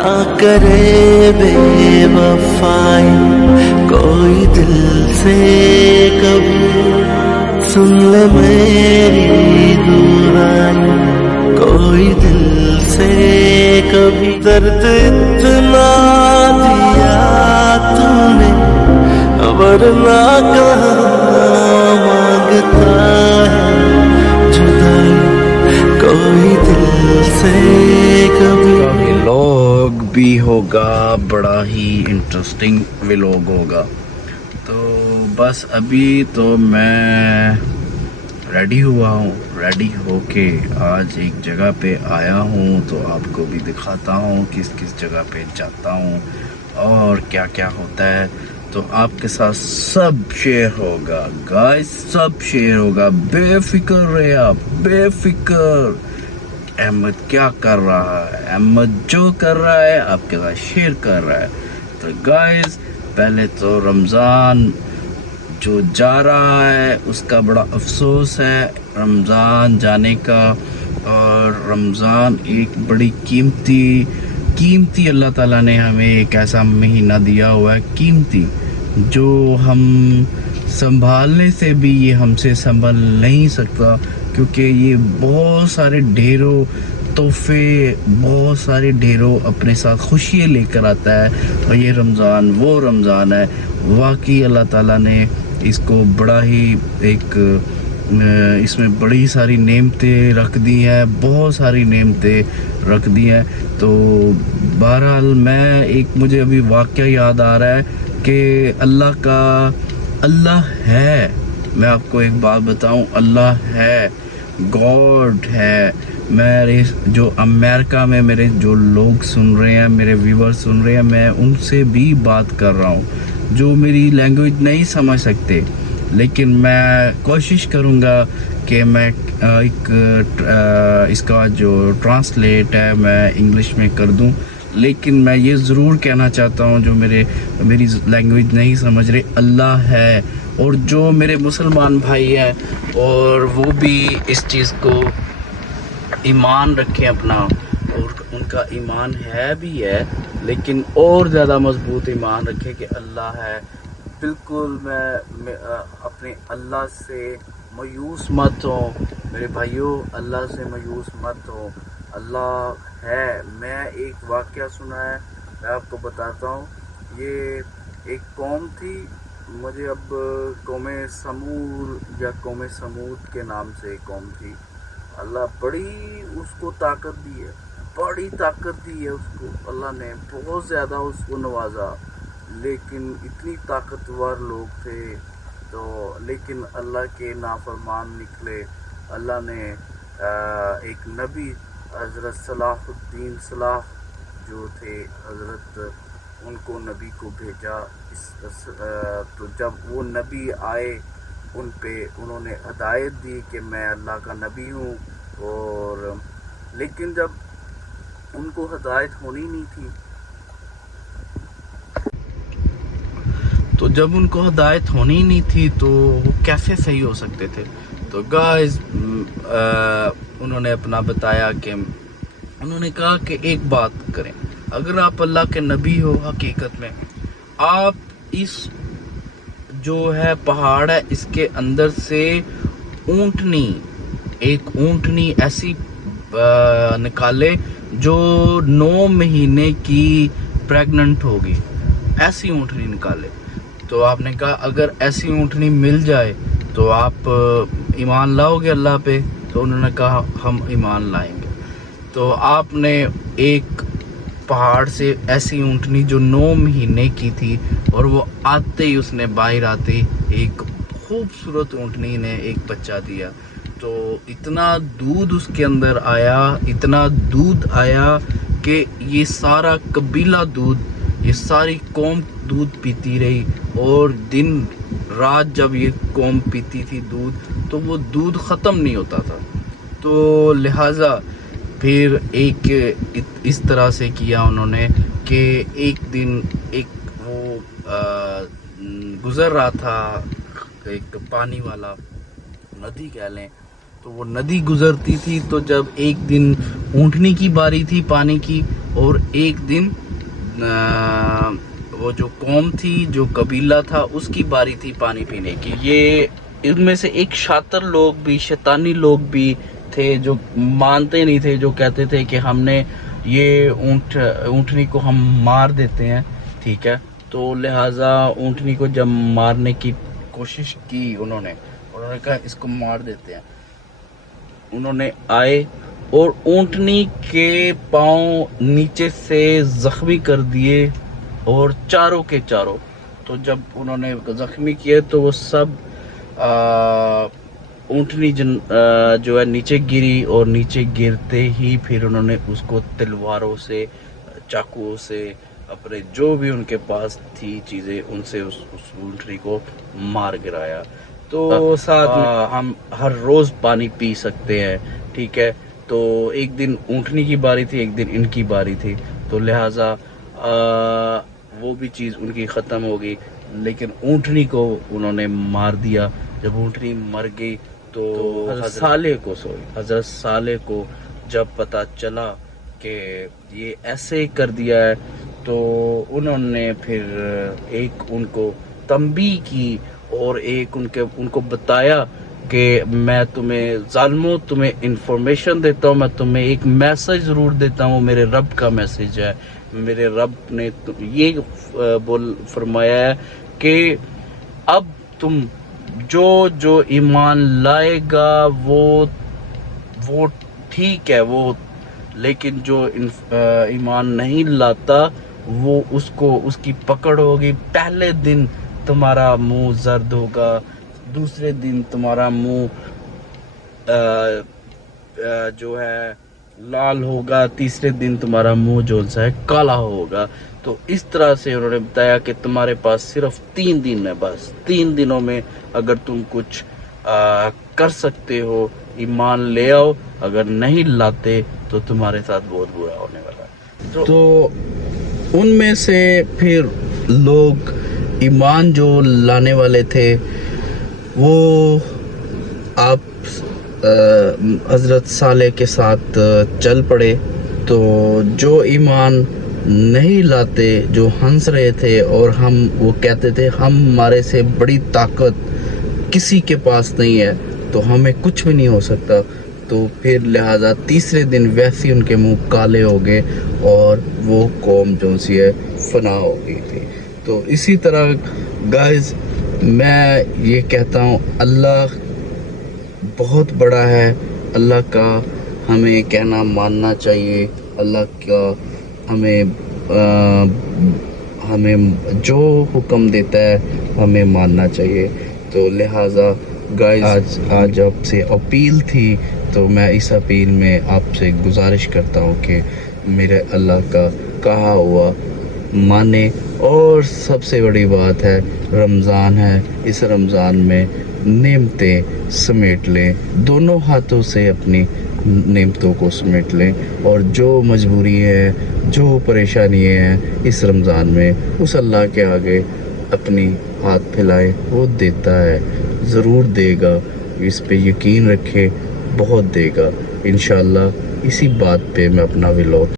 ना करे बेवफाई कोई दिल से कभी, सुन ले मेरी दुआएं कोई दिल से कभी। दर्द इतना दिया तूने वरना कहाँ मांगता है जुदाई कोई दिल से कभी। व्लॉग भी होगा, बड़ा ही इंटरेस्टिंग व्लॉग होगा। तो बस अभी तो मैं रेडी हुआ हूँ, रेडी होके आज एक जगह पे आया हूँ, तो आपको भी दिखाता हूँ किस किस जगह पे जाता हूँ और क्या क्या होता है। तो आपके साथ सब शेयर होगा गाइस, सब शेयर होगा, बेफिक्र रहे आप, बेफिक्र। अहमद क्या कर रहा है, अहमद जो कर रहा है आपके साथ शेयर कर रहा है। तो गाइस पहले तो रमज़ान जो जा रहा है उसका बड़ा अफसोस है, रमज़ान जाने का। और रमज़ान एक बड़ी कीमती अल्लाह ताला ने हमें एक ऐसा महीना दिया हुआ है, कीमती, जो हम संभालने से भी ये हमसे संभल नहीं सकता, क्योंकि ये बहुत सारे ढेरों तोहफे, बहुत सारे ढेरों अपने साथ खुशियाँ लेकर आता है। और ये रमज़ान वो रमज़ान है, वाकई अल्लाह ताला ने इसको बड़ा ही इसमें बड़ी सारी नेमतें रख दी हैं, बहुत सारी नेमतें रख दी हैं। तो बहरहाल मुझे अभी वाक़या याद आ रहा है कि अल्लाह है। मैं आपको एक बात बताऊं, अल्लाह है, गॉड है। मेरे जो अमेरिका में मेरे जो लोग सुन रहे हैं, मेरे व्यूअर्स सुन रहे हैं, मैं उनसे भी बात कर रहा हूं जो मेरी लैंग्वेज नहीं समझ सकते, लेकिन मैं कोशिश करूंगा कि मैं इसका जो ट्रांसलेट है मैं इंग्लिश में कर दूं। लेकिन मैं ये ज़रूर कहना चाहता हूं, जो मेरी लैंग्वेज नहीं समझ रहे, अल्लाह है। और जो मेरे मुसलमान भाई हैं और वो भी इस चीज़ को ईमान रखें अपना, और उनका ईमान है, लेकिन और ज़्यादा मजबूत ईमान रखें कि अल्लाह है। बिल्कुल मैं अपने अल्लाह से मायूस मत हो मेरे भाइयों, अल्लाह से मायूस मत हो, अल्लाह है। मैं एक वाक़या सुना है, मैं आपको बताता हूँ। ये एक कौम थी, मुझे अब कौमे समूर या कौमे समूद के नाम से एक कौम थी। अल्लाह बड़ी उसको ताकत दी है, बड़ी ताकत दी है उसको, अल्लाह ने बहुत ज़्यादा उसको नवाजा। लेकिन इतनी ताकतवर लोग थे तो, लेकिन अल्लाह के नाफरमान निकले। अल्लाह ने एक नबी हज़रत सलाहुद्दीन सलाह जो थे हज़रत, उनको नबी को भेजा। तो जब वो नबी आए उन पे उन्होंने हदायत दी कि मैं अल्लाह का नबी हूँ, और लेकिन जब उनको हदायत होनी नहीं थी, तो जब उनको हदायत होनी नहीं थी तो वो कैसे सही हो सकते थे। तो गाइस उन्होंने अपना बताया कि उन्होंने कहा कि एक बात करें, अगर आप अल्लाह के नबी हो, हकीकत में आप इस जो है पहाड़ है इसके अंदर से एक ऊँटनी ऐसी निकाले जो 9 महीने की प्रेग्नेंट होगी, ऐसी ऊँटनी निकाले। तो आपने कहा अगर ऐसी ऊँटनी मिल जाए तो आप ईमान लाओगे अल्लाह पे? तो उन्होंने कहा हम ईमान लाएंगे। तो आपने एक पहाड़ से ऐसी ऊँटनी जो 9 महीने की थी, और वो आते ही उसने बाहर आते एक खूबसूरत ऊँटनी ने एक बच्चा दिया। तो इतना दूध उसके अंदर आया, इतना दूध आया कि ये सारा कबीला दूध, ये सारी कौम दूध पीती रही। और दिन रात जब ये कौम पीती थी दूध, तो वो दूध ख़त्म नहीं होता था। तो लिहाजा फिर इस तरह से किया उन्होंने कि एक दिन एक वो गुज़र रहा था, एक पानी वाला नदी कह लें, तो वो नदी गुजरती थी, तो जब एक दिन ऊँटनी की बारी थी पानी की, और एक दिन वो जो कौम थी, जो कबीला था, उसकी बारी थी पानी पीने की। ये इनमें से एक शातिर लोग भी, शैतानी लोग भी थे जो मानते नहीं थे, जो कहते थे कि हमने ये ऊँटनी को हम मार देते हैं, ठीक है। तो लिहाजा ऊँटनी को जब मारने की कोशिश की उन्होंने कहा इसको मार देते हैं। उन्होंने आए और ऊँटनी के पांव नीचे से जख्मी कर दिए, और चारों के चारों। तो जब उन्होंने जख्मी किए तो वो सब ऊँटनी जो है नीचे गिरी, और नीचे गिरते ही फिर उन्होंने उसको तलवारों से, चाकुओं से, अपने जो भी उनके पास थी चीज़ें, उनसे उस ऊँटनी को मार गिराया। तो साथ में हम हर रोज़ पानी पी सकते हैं, ठीक है। तो एक दिन ऊँटनी की बारी थी, एक दिन इनकी बारी थी, तो लिहाजा वो भी चीज़ उनकी ख़त्म हो गई। लेकिन ऊँटनी को उन्होंने मार दिया। जब ऊँटनी मर गई तो हज़रत साले को जब पता चला कि ये ऐसे कर दिया है, तो उन्होंने फिर एक उनको तंबीह की, और एक उनको बताया कि मैं तुम्हें ज़ालिमों, तुम्हें इंफॉर्मेशन देता हूँ, मैं तुम्हें एक मैसेज ज़रूर देता हूँ, मेरे रब का मैसेज है। मेरे रब ने ये फरमाया है कि अब तुम जो ईमान लाएगा वो ठीक है, वो, लेकिन जो ईमान नहीं लाता वो उसकी पकड़ होगी। पहले दिन तुम्हारा मुंह जर्द होगा, दूसरे दिन तुम्हारा मुंह जो है लाल होगा, तीसरे दिन तुम्हारा मुंह जो सा है काला होगा। तो इस तरह से उन्होंने बताया कि तुम्हारे पास सिर्फ 3 दिन है, बस 3 दिनों में अगर तुम कुछ कर सकते हो, ईमान ले आओ, अगर नहीं लाते तो तुम्हारे साथ बहुत बुरा होने वाला है। तो उनमें से फिर लोग ईमान जो लाने वाले थे वो आप हज़रत साले के साथ चल पड़े। तो जो ईमान नहीं लाते, जो हंस रहे थे, और वो कहते थे हमारे से बड़ी ताकत किसी के पास नहीं है, तो हमें कुछ भी नहीं हो सकता, तो फिर लिहाजा तीसरे दिन वैसे ही उनके मुंह काले हो गए, और वो कौम जो सी है फना हो गई थी। तो इसी तरह गाइस मैं ये कहता हूँ, अल्लाह बहुत बड़ा है, अल्लाह का हमें कहना मानना चाहिए, अल्लाह का हमें जो हुक्म देता है हमें मानना चाहिए। तो लिहाजा गाइस आज आपसे अपील थी, तो मैं इस अपील में आपसे गुजारिश करता हूँ कि मेरे अल्लाह का कहा हुआ माने। और सबसे बड़ी बात है, रमज़ान है, इस रमज़ान में नेमतें समेट लें, दोनों हाथों से अपनी नेमतों को समेट लें, और जो मजबूरी है, जो परेशानी है इस रमज़ान में, उस अल्लाह के आगे अपनी हाथ फैलाएं, वो देता है, ज़रूर देगा, इस पे यकीन रखें, बहुत देगा इंशाअल्लाह। इसी बात पे मैं अपना व्लॉग